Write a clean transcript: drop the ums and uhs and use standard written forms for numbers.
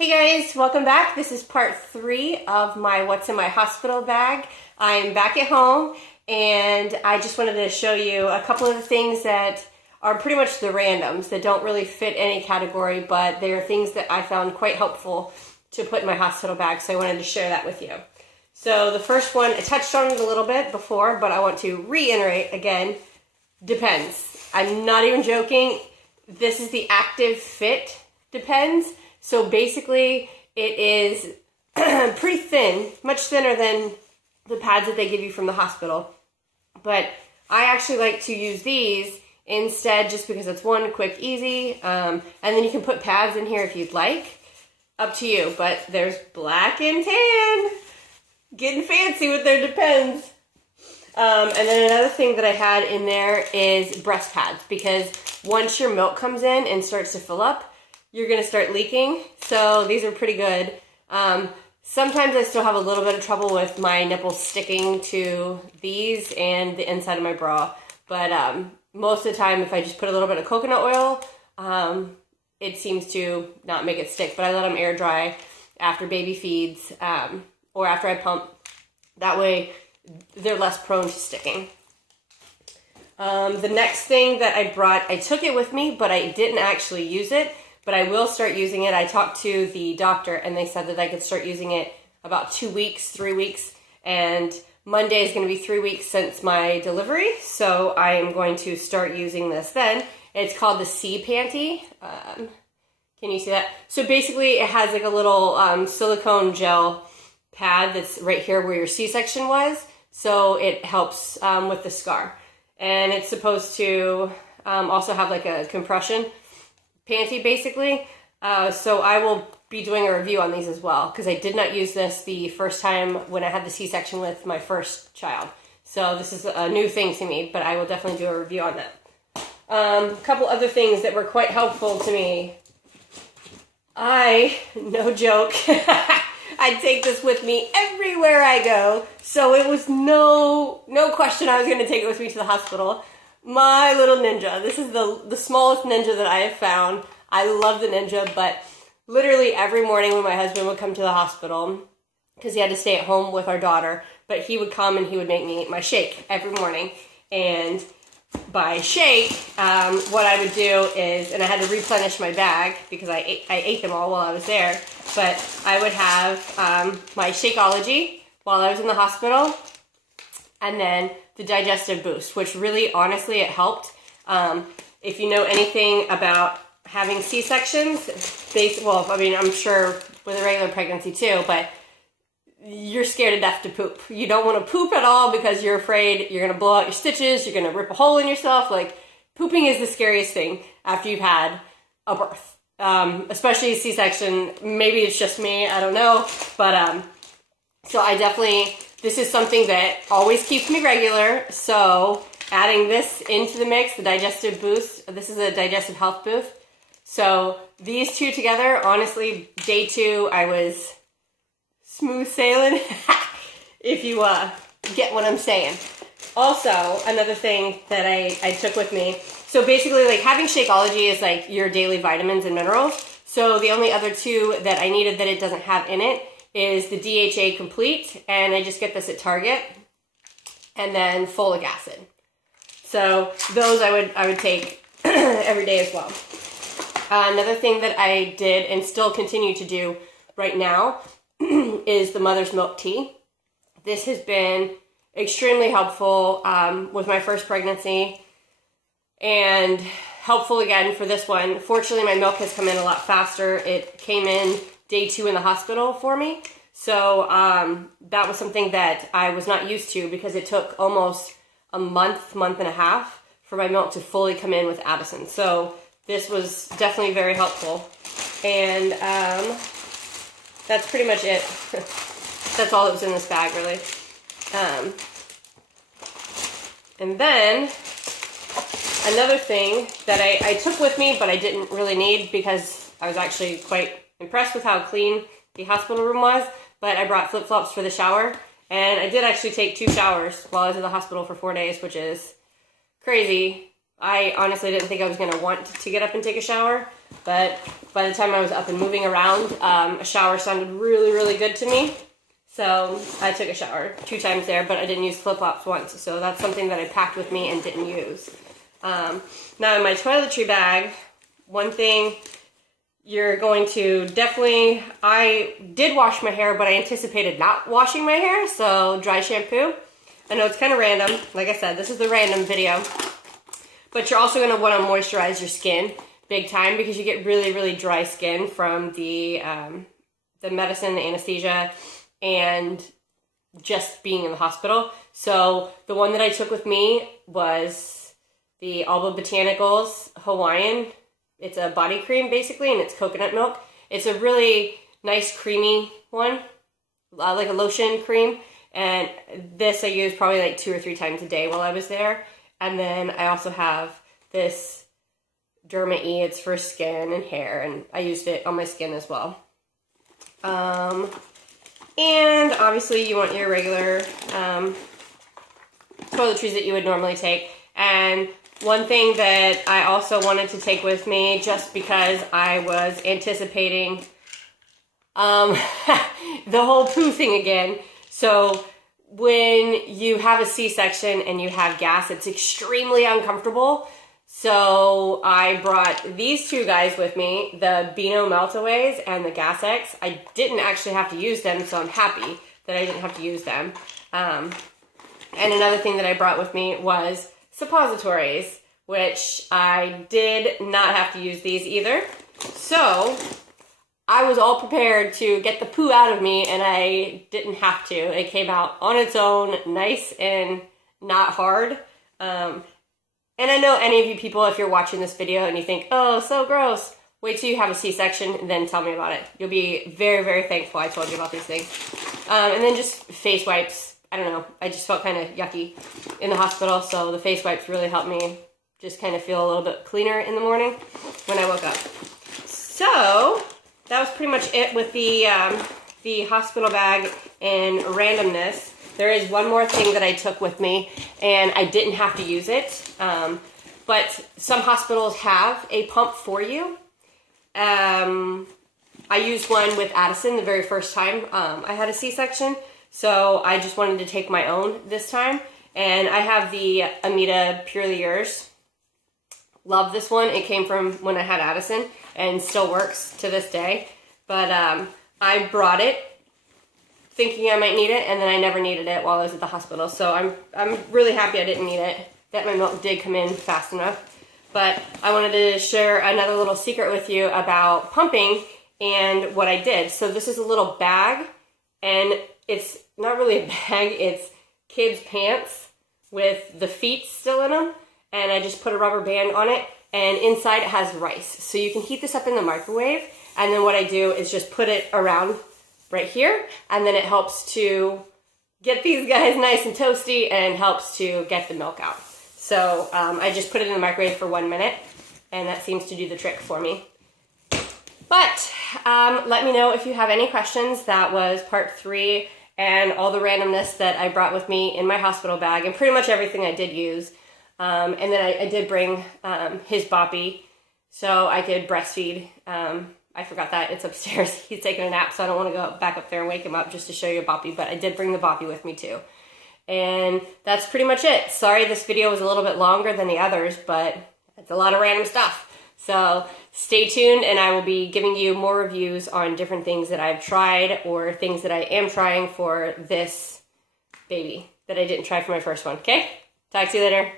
Hey guys, welcome back. This is part 3 of my What's in My Hospital bag. I'm back at home and I just wanted to show you a couple of the things that are pretty much the randoms that don't really fit any category, but they are things that I found quite helpful to put in my hospital bag, so I wanted to share that with you. So the first one, I touched on it a little bit before, but I want to reiterate again, Depends. I'm not even joking. This is the Active Fit Depends. So basically, it is pretty thin, much thinner than the pads that they give you from the hospital. But I actually like to use these instead just because it's one, quick, easy. And then you can put pads in here if you'd like. Up to you. But there's black and tan. Getting fancy with their Depends. And then another thing that I had in there is breast pads, because once your milk comes in and starts to fill up, you're going to start leaking. So these are pretty good. Sometimes I still have a little bit of trouble with my nipples sticking to these and the inside of my bra. But most of the time, if I just put a little bit of coconut oil, it seems to not make it stick. But I let them air dry after baby feeds or after I pump. That way, they're less prone to sticking. The next thing that I brought, I took it with me, but I didn't actually use it. But I will start using it. I talked to the doctor and they said that I could start using it about 2 weeks, 3 weeks. And Monday is going to be 3 weeks since my delivery. So I am going to start using this then. It's called the C Panty. Can you see that? So basically it has like a little silicone gel pad that's right here where your C-section was. So it helps with the scar. And it's supposed to also have like a compression panty basically. So I will be doing a review on these as well, because I did not use this the first time when I had the C-section with my first child. So this is a new thing to me, but I will definitely do a review on that. A couple other things that were quite helpful to me. No joke, I take this with me everywhere I go. So it was no question I was going to take it with me to the hospital. My little Ninja. This is the smallest Ninja that I have found. I love the Ninja, but literally every morning when my husband would come to the hospital, because he had to stay at home with our daughter, but he would come and he would make me my shake every morning. And by shake, what I would do is, and I had to replenish my bag because I ate them all while I was there, but I would have my Shakeology while I was in the hospital, and then the digestive boost, which really, honestly, it helped. If you know anything about having C-sections, I'm sure with a regular pregnancy too, but you're scared to death to poop. You don't want to poop at all because you're afraid you're going to blow out your stitches, you're going to rip a hole in yourself. Like, pooping is the scariest thing after you've had a birth. Especially a C-section. Maybe it's just me, I don't know. But, so I definitely, this is something that always keeps me regular. So adding this into the mix, the digestive boost, this is a digestive health boost. So these two together, honestly, day 2, I was smooth sailing, if you get what I'm saying. Also, another thing that I took with me, so basically like having Shakeology is like your daily vitamins and minerals. So the only other two that I needed that it doesn't have in it is the DHA Complete, and I just get this at Target, and then folic acid. So those I would take every day as well. Another thing that I did and still continue to do right now is the mother's milk tea. This has been extremely helpful with my first pregnancy, and helpful again for this one. Fortunately, my milk has come in a lot faster. It came in day 2 in the hospital for me. So that was something that I was not used to, because it took almost a month and a half for my milk to fully come in with Addison. So this was definitely very helpful. And that's pretty much it. That's all that was in this bag, really. And then another thing that I took with me, but I didn't really need because I was actually quite impressed with how clean the hospital room was, but I brought flip-flops for the shower, and I did actually take 2 showers while I was in the hospital for 4 days, which is crazy. I honestly didn't think I was going to want to get up and take a shower, But by the time I was up and moving around, a shower sounded really, really good to me. So I took a shower 2 times there, but I didn't use flip-flops once. So that's something that I packed with me and didn't use. Now in my toiletry bag, one thing you're going to definitely, I did wash my hair, but I anticipated not washing my hair, so dry shampoo. I know it's kind of random. Like I said, this is the random video. But you're also going to want to moisturize your skin big time because you get really, really dry skin from the medicine, the anesthesia, and just being in the hospital. So the one that I took with me was the Alba Botanicals Hawaiian. It's a body cream basically, and it's coconut milk. It's a really nice creamy one, like a lotion cream. And this I used probably like 2 or 3 times a day while I was there. And then I also have this Derma E. It's for skin and hair, and I used it on my skin as well. And obviously you want your regular toiletries that you would normally take. And one thing that I also wanted to take with me, just because I was anticipating the whole poo thing again. So when you have a C-section and you have gas, it's extremely uncomfortable. So I brought these 2 guys with me, the Beano Meltaways and the Gas X. I didn't actually have to use them, so I'm happy that I didn't have to use them. And another thing that I brought with me was suppositories, which I did not have to use these either. So I was all prepared to get the poo out of me, and I didn't have to. It came out on its own, nice and not hard. And I know any of you people, if you're watching this video and you think, oh, so gross, wait till you have a C-section and then tell me about it. You'll be very, very thankful I told you about these things. And then just face wipes. I don't know. I just felt kind of yucky in the hospital, so the face wipes really helped me just kind of feel a little bit cleaner in the morning when I woke up. So that was pretty much it with the hospital bag and randomness. There is one more thing that I took with me, and I didn't have to use it, but some hospitals have a pump for you. I used one with Addison the very first time I had a C-section, so I just wanted to take my own this time. And I have the Amita Purely Yours. Love this one. It came from when I had Addison and still works to this day. But I brought it thinking I might need it, and then I never needed it while I was at the hospital. So I'm really happy I didn't need it, that my milk did come in fast enough. But I wanted to share another little secret with you about pumping and what I did. So this is a little bag, and it's not really a bag, it's kids' pants with the feet still in them, and I just put a rubber band on it, and inside it has rice. So you can heat this up in the microwave, and then what I do is just put it around right here, and then it helps to get these guys nice and toasty and helps to get the milk out. So I just put it in the microwave for 1 minute, and that seems to do the trick for me. But let me know if you have any questions. That was part 3 and all the randomness that I brought with me in my hospital bag, and pretty much everything I did use. And then I did bring his boppy so I could breastfeed. I forgot that. It's upstairs. He's taking a nap, so I don't want to go back up there and wake him up just to show you a boppy, but I did bring the boppy with me too. And that's pretty much it. Sorry this video was a little bit longer than the others, but it's a lot of random stuff. So stay tuned, and I will be giving you more reviews on different things that I've tried or things that I am trying for this baby that I didn't try for my first one, okay? Talk to you later.